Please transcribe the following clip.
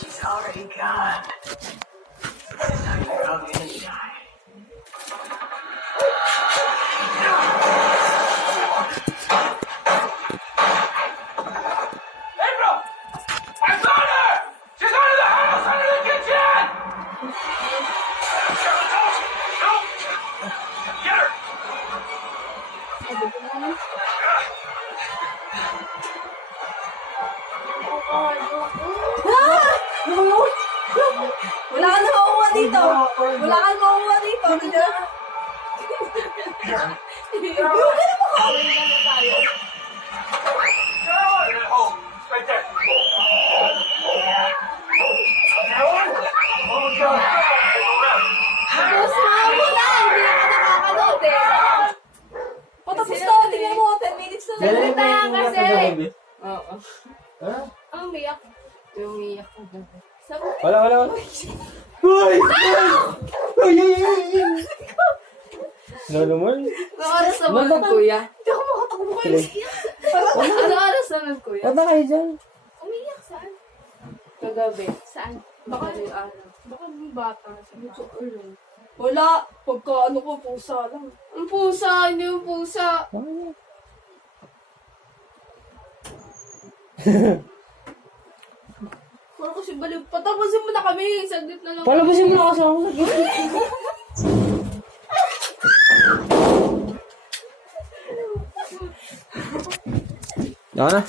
She's already gone. Now you're on the inside. April! I found her! She's under the house, under the kitchen! No! Get her! Wala ka na makuha dito. Wala ka na makuha dito. Hindi ka na makuha. Oh, right there. Oh, God. Tapos mo na. Hindi ka nakakanood eh. Patapos na. Tingnan mo. 10 minutes na lang. Ganun tayo kasi. Oo. Ha? Ang umiyak. Yung umiyak ko. Sabi ko, Wala. Uy! Uy! Ano naman? anong oras naman, kuya? Hindi ako makatakbo kayo. Anong oras naman, kuya? Ba't na kayo dyan? Umiyak saan? Kagabi. Saan? Baka yung araw. Baka may bata. Wala. Pagka ano ko, pusa lang. Ang pusa, hindi yung pusa. Wala ko si Baliw. Patapusin mo na kami. Saglit na lang. Palabasin mo na kasi ako sa gilid. Yan na.